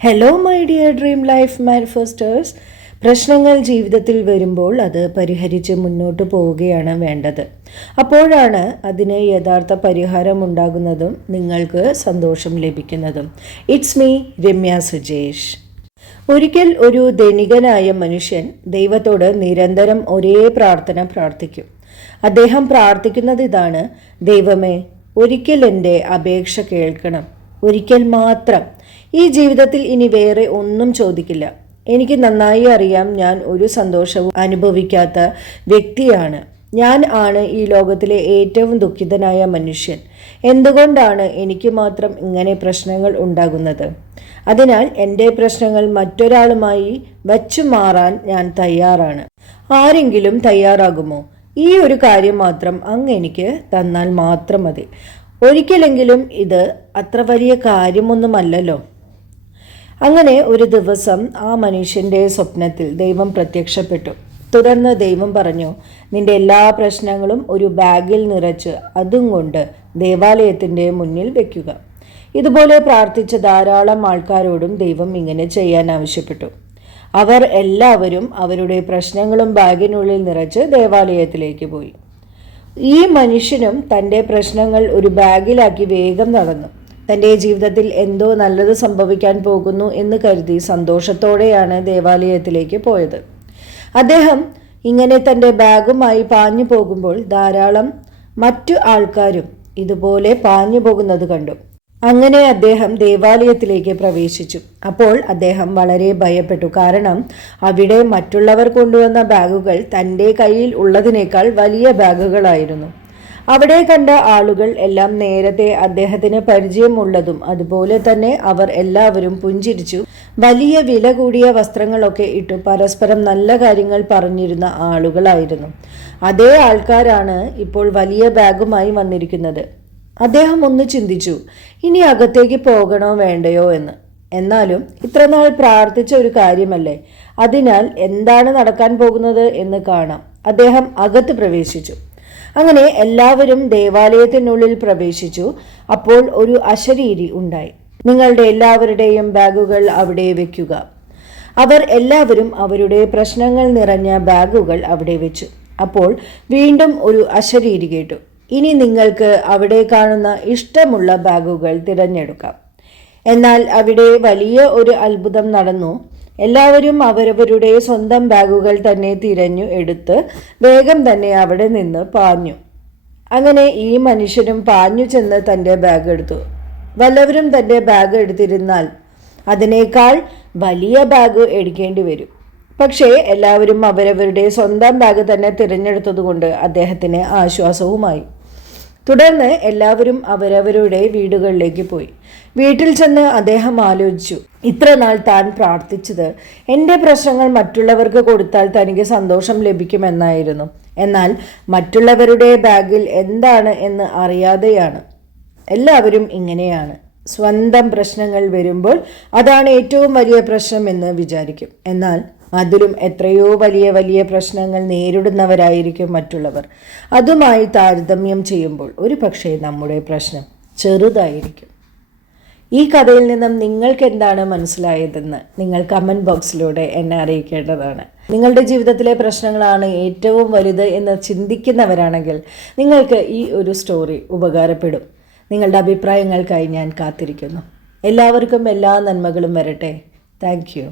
Hello my dear dream life manifesters. പ്രശ്നങ്ങൾ ജീവിതത്തിൽ വരുമ്പോൾ അത് പരിഹരിച്ച് മുന്നോട്ട് പോവുകയാണ് വേണ്ടത്. അപ്പോഴാണ് അതിന് യഥാർത്ഥ പരിഹാരം ഉണ്ടാകുന്നതും നിങ്ങൾക്ക് സന്തോഷം ലഭിക്കുന്നതും. It's me Ramya Sujesh. ഒരിക്കൽ ഒരു ധനികനായ മനുഷ്യൻ ദൈവത്തോട് നിരന്തരം ഒരേ പ്രാർത്ഥന പ്രാർത്ഥിക്കും. അദ്ദേഹം പ്രാർത്ഥിക്കുന്നത് ഇതാണ്: ദൈവമേ, ഒരിക്കൽ എൻ്റെ അപേക്ഷ കേൾക്കണം, ഒരിക്കൽ മാത്രം. ഈ ജീവിതത്തിൽ ഇനി വേറെ ഒന്നും ചോദിക്കില്ല. എനിക്ക് നന്നായി അറിയാം, ഞാൻ ഒരു സന്തോഷവും അനുഭവിക്കാത്ത വ്യക്തിയാണ്. ഞാൻ ആണ് ഈ ലോകത്തിലെ ഏറ്റവും ദുഃഖിതനായ മനുഷ്യൻ. എന്തുകൊണ്ടാണ് എനിക്ക് മാത്രം ഇങ്ങനെ പ്രശ്നങ്ങൾ ഉണ്ടാകുന്നത്? അതിനാൽ എൻ്റെ പ്രശ്നങ്ങൾ മറ്റൊരാളുമായി വച്ചു മാറാൻ ഞാൻ തയ്യാറാണ്. ആരെങ്കിലും തയ്യാറാകുമോ? ഈ ഒരു കാര്യം മാത്രം അങ്ങ് എനിക്ക് തന്നാൽ മാത്രം മതി. ഒരിക്കലെങ്കിലും ഇത് അത്ര വലിയ കാര്യമൊന്നുമല്ലല്ലോ. അങ്ങനെ ഒരു ദിവസം ആ മനുഷ്യൻ്റെ സ്വപ്നത്തിൽ ദൈവം പ്രത്യക്ഷപ്പെട്ടു. തുടർന്ന് ദൈവം പറഞ്ഞു, നിന്റെ എല്ലാ പ്രശ്നങ്ങളും ഒരു ബാഗിൽ നിറച്ച് അതും കൊണ്ട് ദേവാലയത്തിൻ്റെ മുന്നിൽ വെക്കുക. ഇതുപോലെ പ്രാർത്ഥിച്ച ധാരാളം ആൾക്കാരോടും ദൈവം ഇങ്ങനെ ചെയ്യാൻ ആവശ്യപ്പെട്ടു. അവർ എല്ലാവരും അവരുടെ പ്രശ്നങ്ങളും ബാഗിനുള്ളിൽ നിറച്ച് ദേവാലയത്തിലേക്ക് പോയി. ഈ മനുഷ്യനും തൻ്റെ പ്രശ്നങ്ങൾ ഒരു ബാഗിലാക്കി വേഗം നടന്നു. തൻ്റെ ജീവിതത്തിൽ എന്തോ നല്ലത് സംഭവിക്കാൻ പോകുന്നു എന്ന് കരുതി സന്തോഷത്തോടെയാണ് ദേവാലയത്തിലേക്ക് പോയത്. അദ്ദേഹം ഇങ്ങനെ തൻ്റെ ബാഗുമായി പാഞ്ഞു പോകുമ്പോൾ ധാരാളം മറ്റു ആൾക്കാരും ഇതുപോലെ പാഞ്ഞു പോകുന്നത് കണ്ടു. അങ്ങനെ അദ്ദേഹം ദേവാലയത്തിലേക്ക് പ്രവേശിച്ചു. അപ്പോൾ അദ്ദേഹം വളരെ ഭയപ്പെട്ടു. കാരണം അവിടെ മറ്റുള്ളവർ കൊണ്ടുവന്ന ബാഗുകൾ തൻ്റെ കയ്യിൽ ഉള്ളതിനേക്കാൾ വലിയ ബാഗുകളായിരുന്നു. അവിടെ കണ്ട ആളുകൾ എല്ലാം നേരത്തെ അദ്ദേഹത്തിന് പരിചയമുള്ളതും അതുപോലെ തന്നെ അവർ എല്ലാവരും പുഞ്ചിരിച്ചു വലിയ വില കൂടിയ വസ്ത്രങ്ങളൊക്കെ ഇട്ടു പരസ്പരം നല്ല കാര്യങ്ങൾ പറഞ്ഞിരുന്ന ആളുകളായിരുന്നു. അതേ ആൾക്കാരാണ് ഇപ്പോൾ വലിയ ബാഗുമായി വന്നിരിക്കുന്നത്. അദ്ദേഹം ഒന്ന് ചിന്തിച്ചു, ഇനി അകത്തേക്ക് പോകണോ വേണ്ടയോ എന്ന്. എന്നാലും ഇത്രനാൾ പ്രാർത്ഥിച്ച ഒരു കാര്യമല്ലേ, അതിനാൽ എന്താണ് നടക്കാൻ പോകുന്നത് എന്ന് കാണാം. അദ്ദേഹം അകത്ത് പ്രവേശിച്ചു. അങ്ങനെ എല്ലാവരും ദേവാലയത്തിനുള്ളിൽ പ്രവേശിച്ചു. അപ്പോൾ ഒരു അശരീരി ഉണ്ടായി. നിങ്ങളുടെ എല്ലാവരുടെയും ബാഗുകൾ അവിടെ വെക്കുക. അവർ എല്ലാവരും അവരുടെ പ്രശ്നങ്ങൾ നിറഞ്ഞ ബാഗുകൾ അവിടെ വെച്ചു. അപ്പോൾ വീണ്ടും ഒരു അശരീരി കേട്ടു. ഇനി നിങ്ങൾക്ക് അവിടെ കാണുന്ന ഇഷ്ടമുള്ള ബാഗുകൾ തിരഞ്ഞെടുക്കാം. എന്നാൽ അവിടെ വലിയ ഒരു അത്ഭുതം നടന്നു. എല്ലാവരും അവരവരുടെ സ്വന്തം ബാഗുകൾ തന്നെ തിരഞ്ഞു എടുത്ത് വേഗം തന്നെ അവിടെ നിന്ന് പാഞ്ഞു. അങ്ങനെ ഈ മനുഷ്യനും പാഞ്ഞു ചെന്ന് തൻ്റെ ബാഗ് എടുത്തു. വല്ലവരും തൻ്റെ ബാഗ് എടുത്തിരുന്നാൽ അതിനേക്കാൾ വലിയ ബാഗ് എടുക്കേണ്ടി വരും. പക്ഷേ എല്ലാവരും അവരവരുടെ സ്വന്തം ബാഗ് തന്നെ തിരഞ്ഞെടുത്തതുകൊണ്ട് അദ്ദേഹത്തിന് ആശ്വാസവുമായി. തുടർന്ന് എല്ലാവരും അവരവരുടെ വീടുകളിലേക്ക് പോയി. വീട്ടിൽ ചെന്ന് അദ്ദേഹം ആലോചിച്ചു, ഇത്ര നാൾ താൻ പ്രാർത്ഥിച്ചത് എൻ്റെ പ്രശ്നങ്ങൾ മറ്റുള്ളവർക്ക് കൊടുത്താൽ തനിക്ക് സന്തോഷം ലഭിക്കുമെന്നായിരുന്നു. എന്നാൽ മറ്റുള്ളവരുടെ ബാഗിൽ എന്താണ് എന്ന് അറിയാതെയാണ്. എല്ലാവരും ഇങ്ങനെയാണ്. സ്വന്തം പ്രശ്നങ്ങൾ വരുമ്പോൾ അതാണ് ഏറ്റവും വലിയ പ്രശ്നം എന്ന് വിചാരിക്കും. എന്നാൽ അതിലും എത്രയോ വലിയ വലിയ പ്രശ്നങ്ങൾ നേരിടുന്നവരായിരിക്കും മറ്റുള്ളവർ. അതുമായി താരതമ്യം ചെയ്യുമ്പോൾ ഒരു പക്ഷേ നമ്മുടെ പ്രശ്നം ചെറുതായിരിക്കും. ഈ കഥയിൽ നിന്നും നിങ്ങൾക്ക് എന്താണ് മനസ്സിലായതെന്ന് നിങ്ങൾ കമൻറ്റ് ബോക്സിലൂടെ എന്നെ അറിയിക്കേണ്ടതാണ്. നിങ്ങളുടെ ജീവിതത്തിലെ പ്രശ്നങ്ങളാണ് ഏറ്റവും വലുത് എന്ന് ചിന്തിക്കുന്നവരാണെങ്കിൽ നിങ്ങൾക്ക് ഈ ഒരു സ്റ്റോറി ഉപകാരപ്പെടും. നിങ്ങളുടെ അഭിപ്രായങ്ങൾക്കായി ഞാൻ കാത്തിരിക്കുന്നു. എല്ലാവർക്കും എല്ലാ നന്മകളും വരട്ടെ. Thank you.